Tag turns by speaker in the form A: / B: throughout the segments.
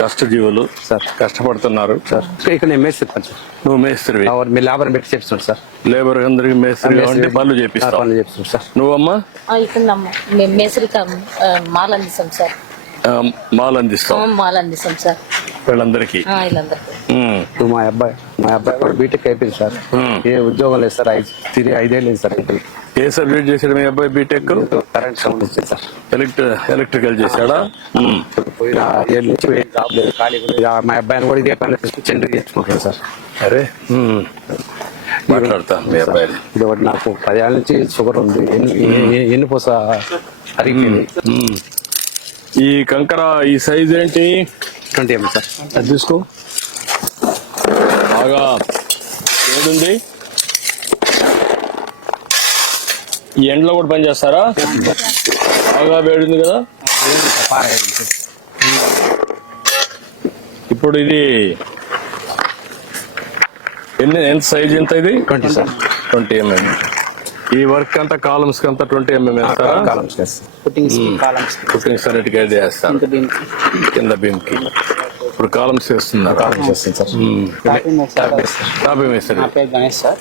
A: కష్టజీవులు
B: sir.
A: కష్టపడుతున్నారు.
B: Sir. ఇక్కడ నేను మేస్త్రి పని సార్
A: నువ్వు మేస్త్రివి.
B: అవును, మీ లేబర్ పెట్టి చెప్తున్నాడు సార్.
A: లేబర్ అందరికి మేస్త్రి అంటే పనులు చేపిస్తావు.
B: పనులు చెప్తున్నాడు సార్.
A: నువ్వమ్మా?
C: ఆ, ఇక్కడ మేము మేసరిక మాల అందిస్తాం సార్.
A: మాలు అందిస్తావు.
C: ఆ, మాల అందిస్తాం సార్.
A: వీళ్ళందరికీ.
B: ఇప్పుడు మా అబ్బాయి మా అబ్బాయి కూడా బీటెక్ అయిపోయింది సార్. ఏ ఉద్యోగం లేదు సార్. ఐదు తిరిగి ఐదేళ్ళు లేదు సార్ ఇంకా
A: ఏ సబ్జెక్ట్ చేశాడు మీ అబ్బాయి బీటెక్
B: కరెంట్ సంబంధించి సార్
A: ఎలక్ట్రి ఎలక్ట్రికల్ చేశాడా? ఉమ్.
B: పోయిన ఏడు నుంచి జాబ్ లేదు ఖాళీ మా అబ్బాయిని కూడా ఇదే పని చెండు చేసుకుంటాడు సార్
A: అరే. ఉమ్. మాట్లాడతా మీ
B: నాకు పదేళ్ళ నుంచి షుగర్ ఉంది. ఎన్ని ఎన్ని పూస అరిగిపోయింది.
A: ఈ కంకర ఈ సైజ్ ఏంటి?
B: ట్వంటీ ఎంఎల్ సార్
A: అది తీసుకో. బాగా. ఏడుంది? ఈ ఎండలో కూడా పని చేస్తారా? బాగా వేడింది కదా? ఇప్పుడు ఇది ఎన్ని ఎంత సైజ్ ఎంత ఇది?
B: Twenty sir.
A: Twenty MM. ఈ వర్క్ అంతా కాలమ్స్ అంతా ట్వంటీ ఎంఎం వేస్తారా?
B: కాలమ్స్ సార్
D: పుట్టింగ్స్ కాలమ్స్
A: వేస్తారు. కింద బీమ్. కి ఇప్పుడు కాలమ్స్ వేస్తున్నారు
B: కాలమ్స్ చేస్తాను సార్.
D: Topping sir.
A: టాప్ ఏం వేస్తారు
D: నా పేరు గణేష్ సార్.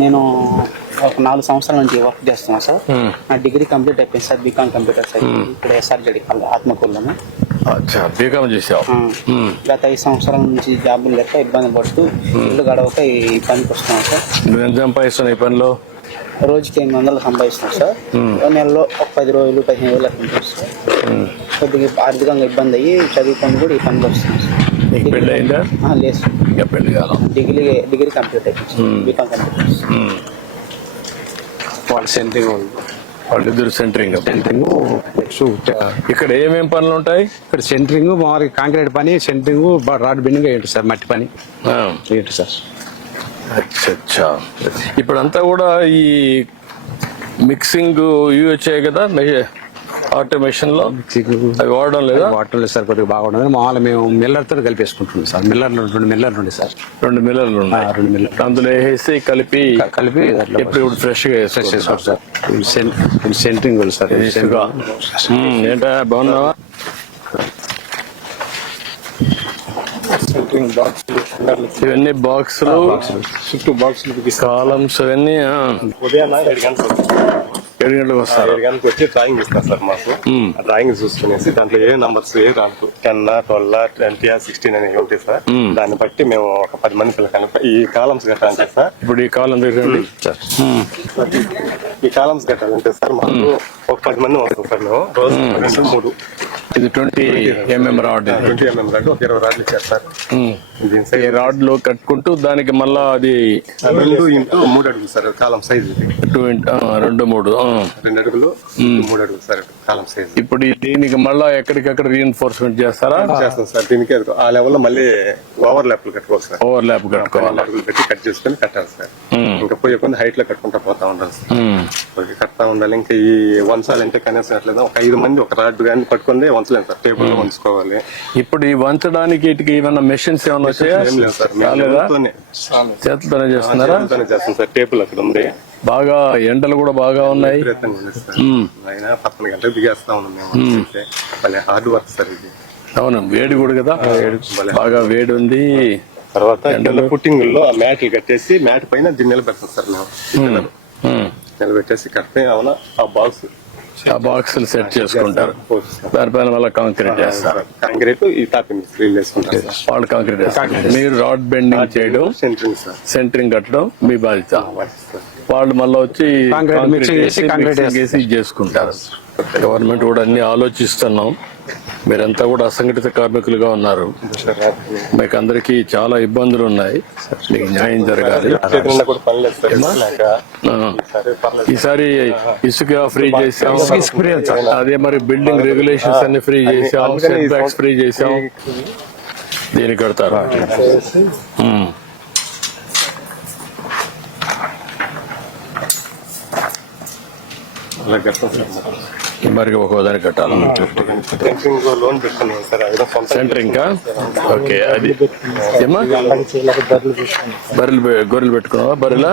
D: నేను ఒక నాలుగు సంవత్సరాల నుంచి వర్క్ చేస్తున్నా సార్. నా డిగ్రీ కంప్లీట్ అయిపోయింది సార్ బీకామ్ కంప్యూటర్ సైన్స్. ఇక్కడ ఎస్ఆర్జడి ఆత్మకూరులోనే.
A: బీకామ్ చేసావు.
D: గత ఐదు సంవత్సరాల నుంచి జాబులు లేక ఇబ్బంది పడుతూ ఇల్లు గడవక ఈ పనికి వస్తున్నాను సార్.
A: నువ్వు ఎంత సంపాదిస్తున్నావు ఈ పనిలో?
D: రోజుకి ఎనిమిది వందలు సంపాదిస్తున్నాం సార్. నెలలో ఒక పది రోజులు పదిహేను వేలు అట్లా సార్. కొద్దిగా ఆర్థికంగా ఇబ్బంది అయ్యి చదువుకొని కూడా ఈ పనికి వస్తున్నాం సార్.
A: నీకు పెళ్ళి అయిందా
D: ఆ, లేదు.
A: ఇంకా పెళ్ళి కాలం.
D: డిగ్రీ డిగ్రీ కంప్లీట్ అయిపోయింది. బీకామ్ కంప్యూటర్
A: మ్మ్.
B: వాళ్ళ సెంట్రింగ్
A: వాళ్ళిద్దరు సెంటరింగ్.
B: సెంట్రింగ్ నెక్స్ట్
A: ఇక్కడ ఏమేం పనులు ఉంటాయి?
B: ఇక్కడ సెంట్రింగ్ మామూలుగా కాంక్రీట్ పని సెంట్రింగ్ రాడ్ బిండింగ్ ఏంటి సార్ మట్టి పని. ఏంటి సార్.
A: అచ్చా అచ్చా ఇప్పుడంతా కూడా ఈ మిక్సింగ్ ఇవి వచ్చాయి కదా ఆటోమేషన్లో అవి వాడడం లేదా?
B: వాటర్ లేదు సార్ కొద్దిగా బాగుండదు మామూలుగా మేము మిల్లర్తో కలిపేసుకుంటున్నాం సార్. మిల్లర్ రెండు మిల్లర్లు ఉండే సార్.
A: రెండు మిల్లర్లు ఉన్నాయి.
B: రెండు మిల్లర్లు.
A: అందులో వేసి కలిపి
B: కలిపి
A: ఎప్పుడు ఇప్పుడు ఫ్రెష్గా
B: ఫ్రెష్
A: వేసుకోవచ్చు
B: చేసుకోండి సార్. సెంట్రింగ్ ఉంది సార్.
A: ఏంటా బాగున్నావా? ఇవన్నీ బాక్సులు
E: చుట్టూ బాక్సులు
A: కాలమ్స్ అవన్నీ ఆ,
E: ఉదయాన్న ఏడు గంటలకు
A: వస్తారు.
E: ఏడు గంటలకు వచ్చి డ్రాయింగ్ ఇస్తారు సార్ మాకు. ఆ డ్రాయింగ్ చూసుకునేసి దాంట్లో ఏ నంబర్స్ ఏ దాంట్లో టెన్ ట్వెల్వ్ ట్వంటీ సిక్స్టీన్ అనేవి ఉంటాయి సార్. దాన్ని బట్టి మేము ఒక పది మంది పిల్లకాయలు ఈ కాలమ్స్ కట్టాలంటే సార్.
A: ఇప్పుడు ఈ కాలం దగ్గరండి
E: ఈ కాలమ్స్ కట్టాలంటే సార్ మాకు ఒక పది మంది వస్తాం సార్ మేము. రోజు రెండు మూడు.
A: ఇది twenty MM rod.
E: Twenty MM rod ఒక ఇరవై రాడ్లు ఇచ్చారు సార్.
A: ఈ రాడ్లో కట్టుకుంటూ దానికి మళ్ళా అది
E: రెండు ఇంటూ మూడు అడుగులు సార్ కాలం సైజ్
A: టూ రెండు మూడు.
E: రెండు అడుగులు మూడు అడుగులు సార్ కాలం సైజ్.
A: ఇప్పుడు దీనికి మళ్ళా ఎక్కడికక్కడ రీఎన్ఫోర్స్మెంట్ చేస్తారా?
E: చేస్తాం సార్ దీనికి ఆ లెవెల్లో మళ్ళీ ఓవర్ ల్యాప్లు కట్టుకోవాలి సార్.
A: ఓవర్ ల్యాప్ కట్టుకోవాలి.
E: అడుగులు పెట్టి కట్ చేసుకొని కట్టాలి సార్. ఇంకా పోయే కొన్ని హైట్లో కట్టుకుంటా పోతా ఉండాలి సార్. కడతా ఉండాలి. ఇంకా ఈ వంచాలి అంటే కనీసం ఎట్లేదు ఒక ఐదు మంది ఒక రాడ్ కానీ పట్టుకుంది వంచలేము సార్. టేబుల్లో వంచుకోవాలి.
A: ఇప్పుడు ఈ వంచడానికి వీటికి ఏమైనా మెషిన్స్ ఏమైనా వచ్చాయా?
E: చేతులతోనే-
A: చేస్తున్నారా?
E: సార్. అక్కడ ఉంది.
A: బాగా ఎండలు కూడా బాగా ఉన్నాయి.
E: పక్కన దిగేస్తా ఉన్నాం హార్డ్ వర్క్ సార్ ఇది.
A: అవును వేడి కూడా కదా? బాగా వేడి ఉంది.
E: తర్వాత కింద పుట్టింగ్లో ఆ మ్యాట్లు కట్టేసి మ్యాట్ పైన దీన్ని నిలబెడతాం సార్ మేము. నిలబెట్టేసి కడితే అవునా? ఆ బాక్స్
A: ఆ బాక్సులు సెట్ చేసుకుంటారు. దానిపైన మళ్ళీ కాంక్రీట్ చేస్తారు.
E: కాంక్రీట్ ఈ
A: వాళ్ళు కాంక్రీట్ చేస్తారు మీరు రాడ్ బెండింగ్ చేయడం
E: సెంట్రింగ్
A: కట్టడం మీ బాధ్యత. వాళ్ళు మళ్ళీ వచ్చి
B: కాంక్రీట్
A: చేసుకుంటారు. గవర్నమెంట్ కూడా అన్ని ఆలోచిస్తున్నాం. మీరంతా కూడా అసంఘటిత కార్మికులుగా ఉన్నారు. మీకు అందరికీ చాలా ఇబ్బందులు ఉన్నాయి మీకు న్యాయం జరగాలి. ఈసారి ఇసుక ఫ్రీ చేసాం. అదే మరి బిల్డింగ్ రెగ్యులేషన్స్ అన్ని ఫ్రీ చేసాం సెట్ బ్యాక్స్ ఫ్రీ చేసాం దీనికి కడతారు. మరి ఒక దానికి కట్టాలి.
E: లోన్ పెట్టుకున్నాం సార్
A: సెంటర్ ఇంకా ఓకే అది. ఏమా బర్రెలు గొర్రెలు పెట్టుకున్నావా బర్రెలా?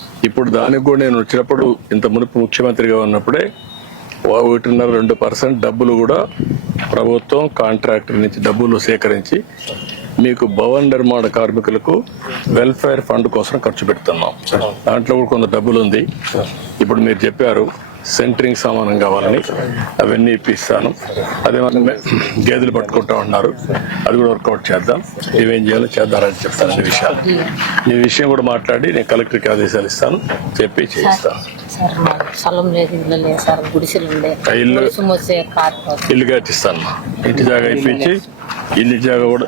A: ఇప్పుడు దానికి కూడా నేను వచ్చినప్పుడు ఇంత మునుపు ముఖ్యమంత్రిగా ఉన్నప్పుడే ఒకటిన్నర రెండు పర్సెంట్ డబ్బులు కూడా ప్రభుత్వం కాంట్రాక్టర్ నుంచి డబ్బులు సేకరించి మీకు భవన్ నిర్మాణ కార్మికులకు వెల్ఫేర్ ఫండ్ కోసం ఖర్చు పెడుతున్నాం. దాంట్లో కూడా కొంత డబ్బులు ఉంది ఇప్పుడు మీరు చెప్పారు సెంటరింగ్ సామానం కావాలని అవన్నీ ఇప్పిస్తాను. అదే మనం గేదెలు పట్టుకుంటా ఉన్నారు. అది కూడా వర్కౌట్ చేద్దాం. ఇవేం చేయాలో చేద్దారని చెప్తాను ఈ విషయాలు. ఈ విషయం కూడా మాట్లాడి నేను కలెక్టర్కి ఆదేశాలు ఇస్తాను. చెప్పి చేయిస్తాను.
C: ఇల్లు
A: ఇల్లు కట్టిస్తాను. ఇంటి జాగా ఇప్పించి ఇల్లు జాగా కూడా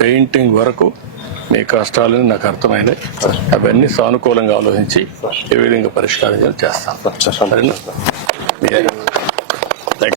A: పెయింటింగ్ వరకు మీ కష్టాలని నాకు అర్థమైనాయి. అవన్నీ సానుకూలంగా ఆలోచించి ఏ విధంగా పరిష్కారం చేస్తాను.